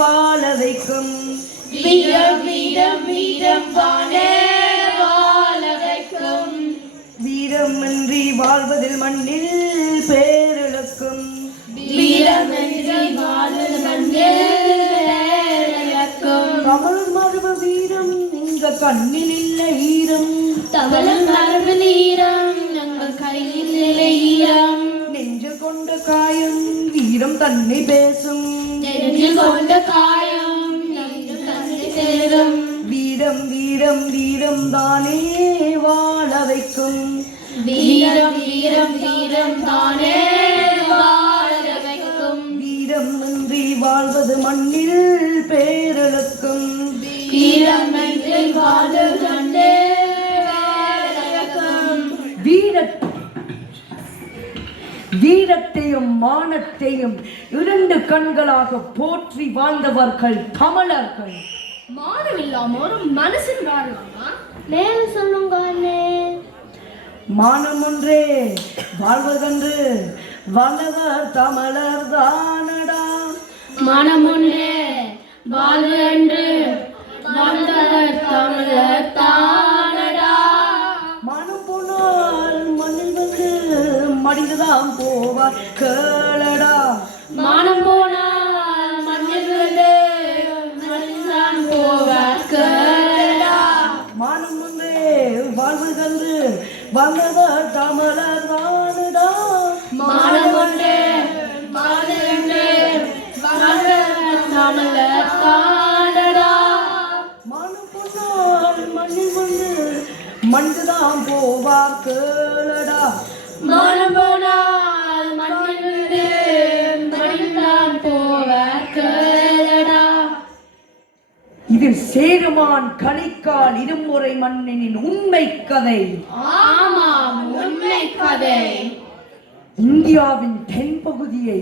வாழ வைக்கும். வீரம் வீரம் வீரம் தானே வாழ வைக்கும். வீரமின்றி வாழ்வதில் மண்ணில் பேரிழக்கும். வீரமின்றி வாழ்வதில் மண்ணில் பேரிழக்கும். தமிழ் மரபு வீரம் இந்த கண்ணில் இல்லை ஈரம். தமிழ் மரபு வீரம் எங்கள் கையில் இல்லை ஈரம். நெஞ்சில் கொண்ட காயம் வீரம் தன்னை பேசும். நெஞ்சில் கொண்ட காயம் நெஞ்சில் தன்னை பேசும். வீரம் வீரம் வீரம் தானே வாழ வைக்கும். வீரம் வீரம் வீரம் தானே வாழ வைக்கும். வீரம் இன்றி வாழ்வது மண்ணில் பேரிழக்கும். வீரம் இன்றி வாழ்வது மண்ணில் பேரிழக்கும். வீரத்தையும் மானத்தையும் இரண்டு கண்களாக போற்றி வாழ்ந்தவர்கள் தமிழர்கள். மானம் இல்லாம ஒரு மனுஷன் வாழலாமா? மேல சொல்லுங்க. மானம் ஒன்றே வாழ்வதென்று வல்லவர் தமிழர் தானடா. மானம் ஒன்றே வாழ்வதென்று வல்லவர் தமிழர் தானடா. மானம் போனால் மண்ணில் வந்து மடிந்துதான் போவார் கேளடா. மானம் போனால் மண்ணில் வந்து மடிந்துதான் போவார் கேளடா. மானம் ஒன்றே வாழ்வதென்று வல்லவர் தமிழர் தானடா. மானம் ஒன்றே வாழ்வதென்று வல்லவர் தமிழர் தானடா. மானம் போனால் மண்ணில் வந்து மண்டுதான் போவார் கேளடா. மானம் போனால் மண்ணில் வந்து மடிந்துதான் போவார் கேளடா. இது சேருமான் கணிக்கால் இருமுறை மன்னனின் உண்மை கதை. ஆமாம், உண்மை கதை. இந்தியாவின் தென்பகுதியை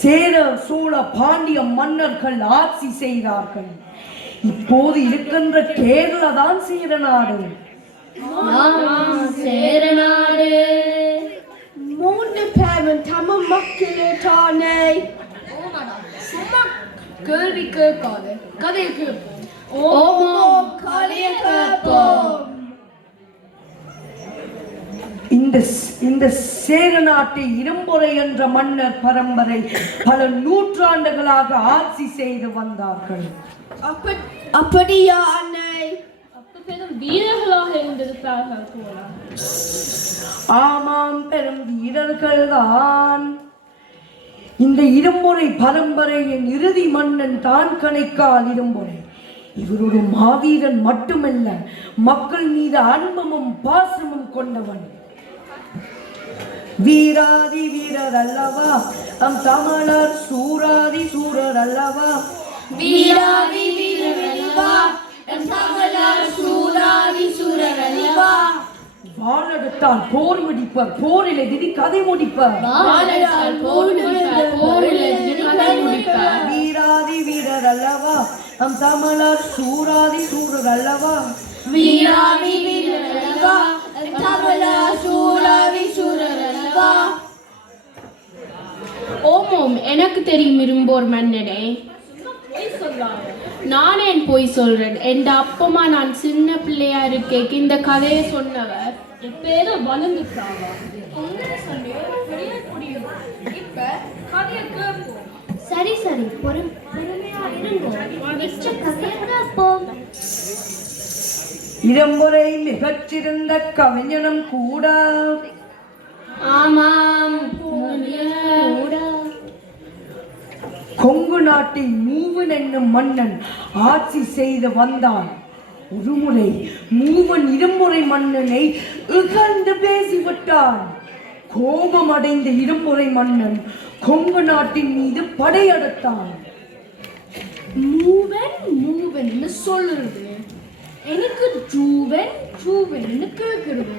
சேர சோழ பாண்டிய மன்னர்கள் ஆட்சி செய்தார்கள். இப்போது இருக்கின்ற கேரளா தான் சேர நாடு. சேரநாடு 3 பேரும் தமிழ் மக்களே தானே. சும்மா கேள்வி கேட்காது, கதையை கேட்போம். ஓம் கதையை கேட்போம். இந்த சேர நாட்டை இரும்பொறை என்ற மன்னர் பரம்பரை பல நூற்றாண்டுகளாக ஆட்சி செய்து வந்தார்கள். அப்படியா அன்னை? பெரும் வீரர்களாக இருந்திருப்பார்கள் போல. ஆமாம், பெரும் வீரர்கள் தான். இந்த இரும்பொறை பரம்பரையின் இறுதி மன்னன் தான் கணைக்கால் இரும்பொறை. இவர் ஒரு மாவீரன் மட்டுமல்ல, மக்கள் மீது அன்பமும் பாசமும் கொண்டவன். வீராதி வீரர் அல்லவா நம் தமிழர், சூராதி சூரர் அல்லவா. வீராதி வீரர் அல்லவா நம் தமிழர், சூராதி சூரர் அல்லவா. வாழெடுத்தால் போர் முடிப்பர், போரில் எதிரி கதை முடிப்பர். வாழெடுத்தால் போர் முடிப்பர், போரில் எதிரி கதை முடிப்பர். வீராதி வீரர் அல்லவா நம் தமிழர், சூராதி சூரர் அல்லவா. வீராதி வீரர் அல்லவா நம் தமிழர், சூராதி சூரர் அல்லவா. ஓமோம், எனக்கு தெரியும் இரும்போர் மன்னனே. நான் ஏன் போய் சொல்றேன்? என் அப்பமா நான் சின்ன பிள்ளையா இருக்கேன் இந்த கதையை சொன்னவர் பேரு வளர்ந்துட்டாங்க. சரி சரி, பொறுமையா இருங்கோ. இரும்பொறை மிகச்சிறந்த கவிஞனும் கூட. ஆமாம், கொங்கு நாட்டில் மூவன் என்னும் மன்னன் ஆட்சி செய்து வந்தான். ஒருமுறை மூவன் இருமுறை மன்னனை இகழ்ந்து பேசிவிட்டான். கோபம் அடைந்த இருமுறை மன்னன் கொங்கு நாட்டின் மீது படையெடுத்தான். மூவன் சொல்லுறது எனக்கு ஜூவன் கேட்கிறது.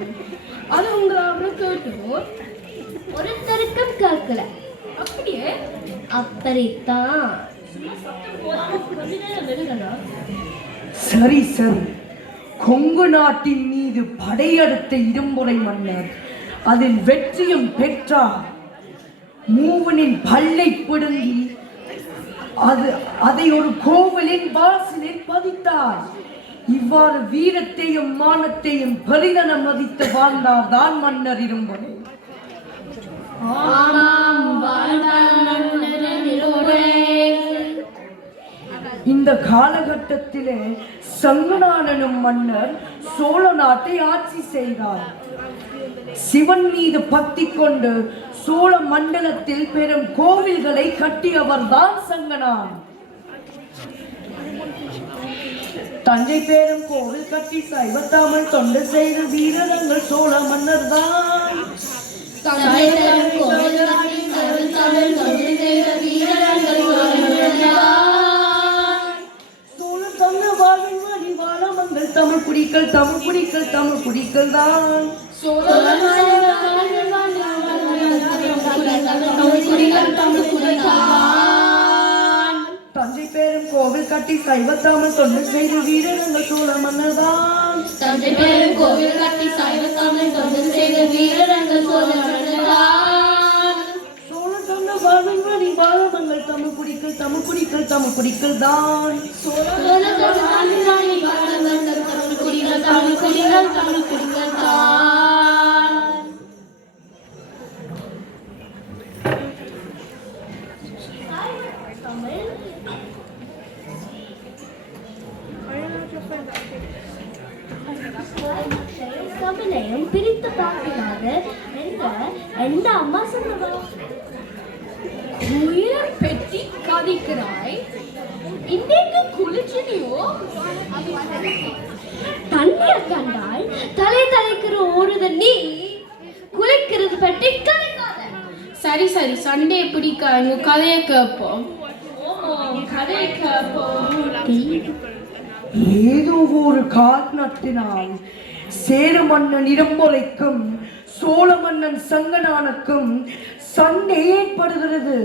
அது உங்களால கேட்டுவோ? ஒருத்தருக்கும் கேட்கல. அப்படியே அப்படித்தான். சரி சரி, கொங்கு நாட்டின் மீது படையெடுத்த இரும்புரை மன்னர் அதில் வெற்றியும் பெற்றார். மூவனின் பல்லை பிடுங்கி அதை ஒரு கோவிலின் வாசலில் பதித்தார். இவ்வாறு வீரத்தையும் மானத்தையும் பெரிதென மதித்து வாழ்ந்தார் தான் மன்னர் இரும்பொறை. இந்த காலகட்டத்திலே சங்கனான் எனும் மன்னர் சோழ நாட்டை ஆட்சி செய்தார். சிவன் மீது பக்தி கொண்டு சோழ மண்டலத்தில் பெரும் கோவில்களை கட்டியவர் தான் சங்கனான். தஞ்சை பேரும் கோவில் கட்டி சைவத்தாமல் தொண்டு செய்த வீரர்கள் சோழ மன்னர் தான். சோழ தங்க வாழ்வின் வழி வாழமங்கள் தமிழ் குடிகள் தமிழ் குடிகள் தமிழ் குடிகள் தான். தஞ்சை பேரும் கோவில் கட்டி சைவத்தாமல் தொண்டு செய்த வீரர்கள் சோழ மன்னர் தான். தஞ்சை பேரும் கோவில் கட்டி சைவத்தாமல் தொண்டு செய்த வீரர்கள் சோழ மன்னர் தான். சோழ தங்க வாழ்வின் வழி வாழமங்கள் தமிழ் குடிகள் தமிழ் குடிகள் தமிழ் குடிகள் தான். தமிழையும் பிரித்து பார்க்கிறாரு எந்த அம்மா சொன்னவா? உயிரை பெட்டி கதிக்கிறாய், இன்னைக்கு குளிச்சினியோ? தண்ணிய கண்டால் தலை தலைக்கிற ஓடுத நீ குளிக்கிறது பற்றி கலைக்காத. சரி சரி, சண்டே பிடிக்காங்க, கதையை கேட்போம். கதையை கேட்போம். ஏதோ ஒரு காரணத்தினால் சேர மன்னன் இடம்பொறைக்கும் சோழ மன்னன் சங்கனானுக்கும் சண்டை ஏற்படுகிறது.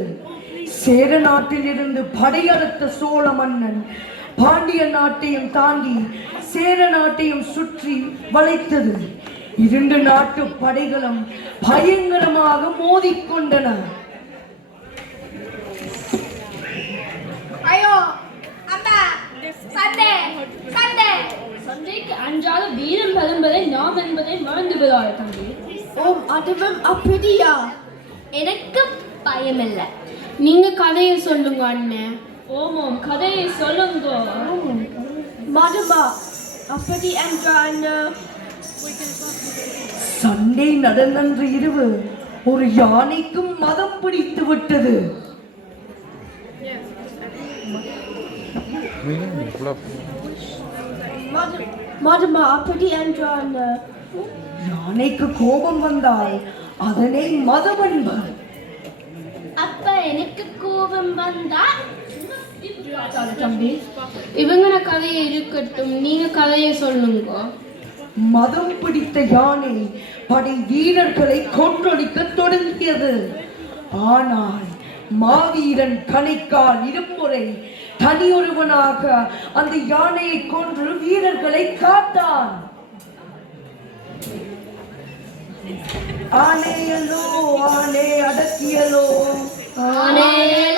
சேர நாட்டில் இருந்து படையெடுத்த சோழ மன்னன் பாண்டிய நாட்டையும் தாண்டி சேர நாட்டையும் சுற்றி வளைத்தது. இரண்டு நாட்டு படைகளும் பயங்கரமாக மோதிக்கொண்டன. ஐயோ அம்மா, சண்டை சண்டை. சண்டைக்கு அஞ்சாத வீரம் பெறும்பதை நாம் என்பதை மறந்து விடாது தம்பி. ஓம், அதுவும் அப்படியா? எனக்கு பயமில்லை. நீங்க கதையை சொல்லுங்க அண்ணன். ஓமோம், கதையை சொல்லுங்க. மதுமா, அப்படி என்றால் சண்டை நடந்தன்று இரவு ஒரு யானைக்கும் மதம் பிடித்து விட்டது. மதுமா, அப்படி என்றால் யானைக்கு கோபம் வந்தால் அதனை மதம் என்பர். அப்ப எனக்கு கோபம் வந்தா தம்பி, இவங்க கதையை இருக்கட்டும், நீங்க கதையை சொல்லுங்க. மதம் பிடித்த யானை படை வீரர்களை கொன்றொழிக்க தொடங்கியது. ஆனால் மாவீரன் கணைக்கால் இரும்பொறை தனியொருவனாக அந்த யானையை கொன்று வீரர்களை காத்தான். ஆனையலோ ஆனை அடக்கியலோ, ஆனையலோ